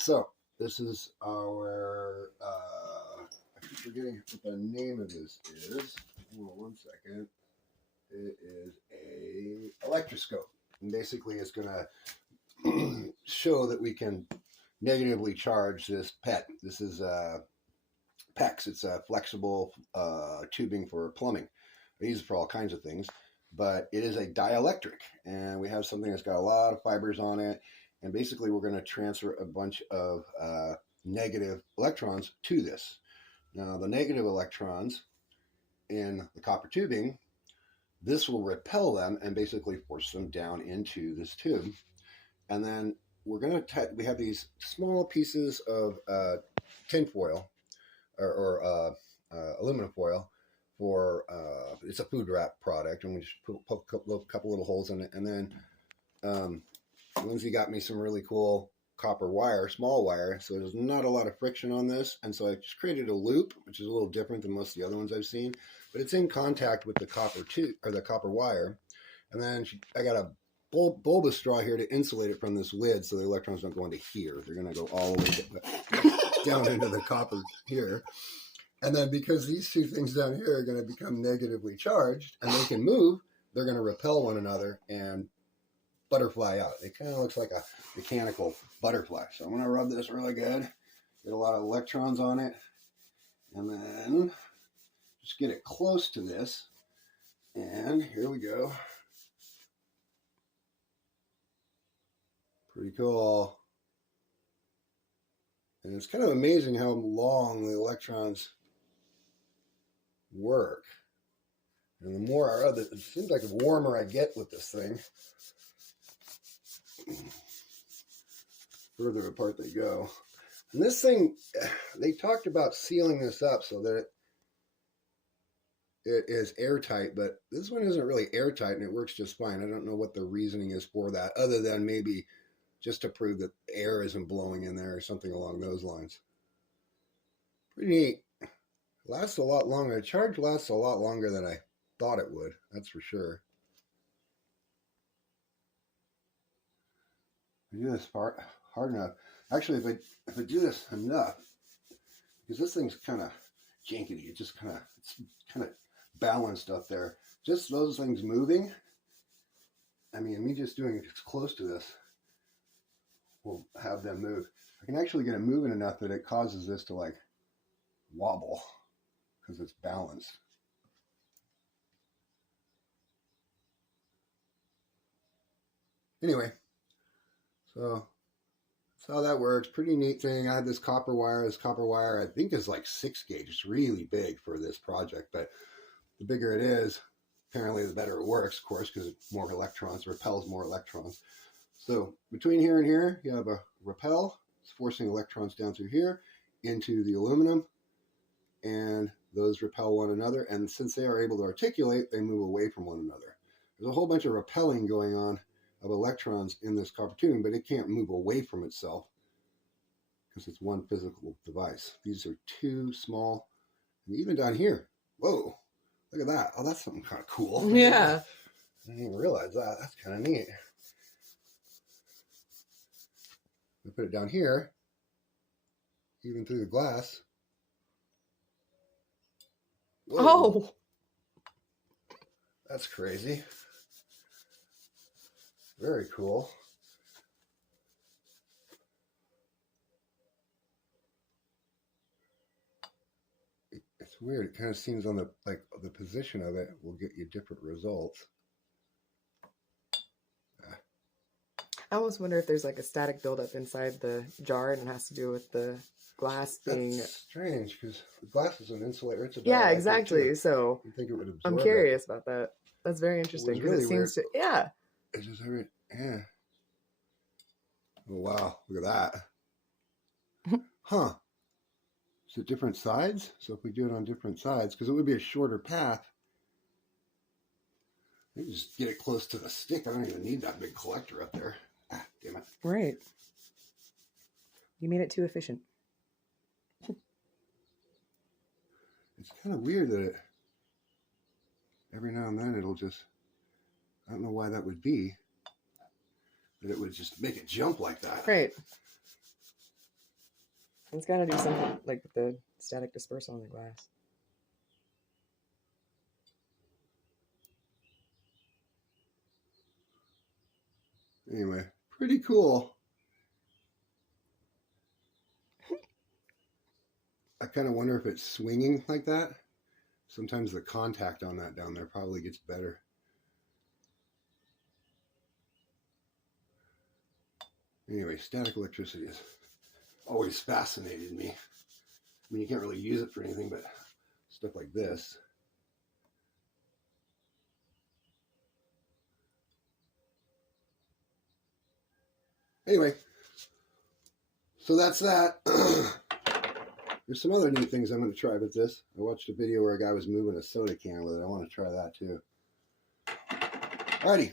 So this is our, I keep forgetting what the name of this is. Hold on one second. It is a electroscope. And basically it's going to show that we can negatively charge this PET. This is PEX. It's a flexible tubing for plumbing. I use it for all kinds of things, but it is a dielectric, and we have something that's got a lot of fibers on it, and basically we're going to transfer a bunch of negative electrons to this. Now the negative electrons in the copper tubing, this will repel them and basically force them down into this tube. And then we're going to, we have these small pieces of tin foil or aluminum foil for, it's a food wrap product, and we just poke a couple little holes in it. And then Lindsay got me some really cool copper wire, small wire, so there's not a lot of friction on this. And so I just created a loop, which is a little different than most of the other ones I've seen, but it's in contact with the copper tube or the copper wire. And then I got a bulbous straw here to insulate it from this lid, so the electrons don't go into here. They're going to go all the way down into the copper here. And then because these two things down here are going to become negatively charged and they can move, they're going to repel one another and butterfly out. It kind of looks like a mechanical butterfly. So I'm going to rub this really good, get a lot of electrons on it, and then just get it close to this. And here we go. Pretty cool. And it's kind of amazing how long the electrons work. And the more I rub it, it seems like the warmer I get with this thing, further apart they go. And this thing, they talked about sealing this up so that it is airtight, but this one isn't really airtight and it works just fine. I don't know what the reasoning is for that, other than maybe just to prove that air isn't blowing in there or something along those lines. Pretty neat. Lasts a lot longer. The charge lasts a lot longer than I thought it would, that's for sure. I do this part hard enough. Actually, if I do this enough, because this thing's kind of jankety, it's kind of balanced up there. Just those things moving. I mean, me just doing it close to this will have them move. I can actually get it moving enough that it causes this to like wobble because it's balanced. Anyway, so that's how that works. Pretty neat thing. I had this copper wire. This copper wire, I think, is like 6 gauge. It's really big for this project, but the bigger it is, apparently the better it works, of course, because it's more electrons, repels more electrons. So between here and here, you have a repel. It's forcing electrons down through here into the aluminum, and those repel one another. And since they are able to articulate, they move away from one another. There's a whole bunch of repelling going on of electrons in this copper tubing, but it can't move away from itself because it's one physical device. These are two small, and even down here, whoa, look at that. Oh, that's something kind of cool. Yeah. I didn't even realize that. That's kind of neat. We put it down here, even through the glass. Whoa. Oh, That's crazy. Very cool. It's weird. It kind of seems on the position of it will get you different results. I almost wonder if there's like a static buildup inside the jar and it has to do with the glass being... That's strange because the glass is an insulator. It's a Yeah, exactly. too. So You'd think it would absorb I'm curious about that. That's very interesting because really it seems weird. to... Yeah. It's just yeah. Oh, wow. Look at that. Huh. Is it different sides? So if we do it on different sides, because it would be a shorter path, maybe just get it close to the stick. I don't even need that big collector up there. Ah, damn it. Right. You made it too efficient. It's kind of weird that every now and then it'll just, I don't know why that would be, that it would just make it jump like that. Right. It's got to do something like with the static dispersal on the glass. Anyway, pretty cool. I kind of wonder if it's swinging like that. Sometimes the contact on that down there probably gets better. Anyway, static electricity has always fascinated me. I mean, you can't really use it for anything but stuff like this. Anyway, so that's that. There's some other neat things I'm going to try with this. I watched a video where a guy was moving a soda can with it. I want to try that too. Alrighty.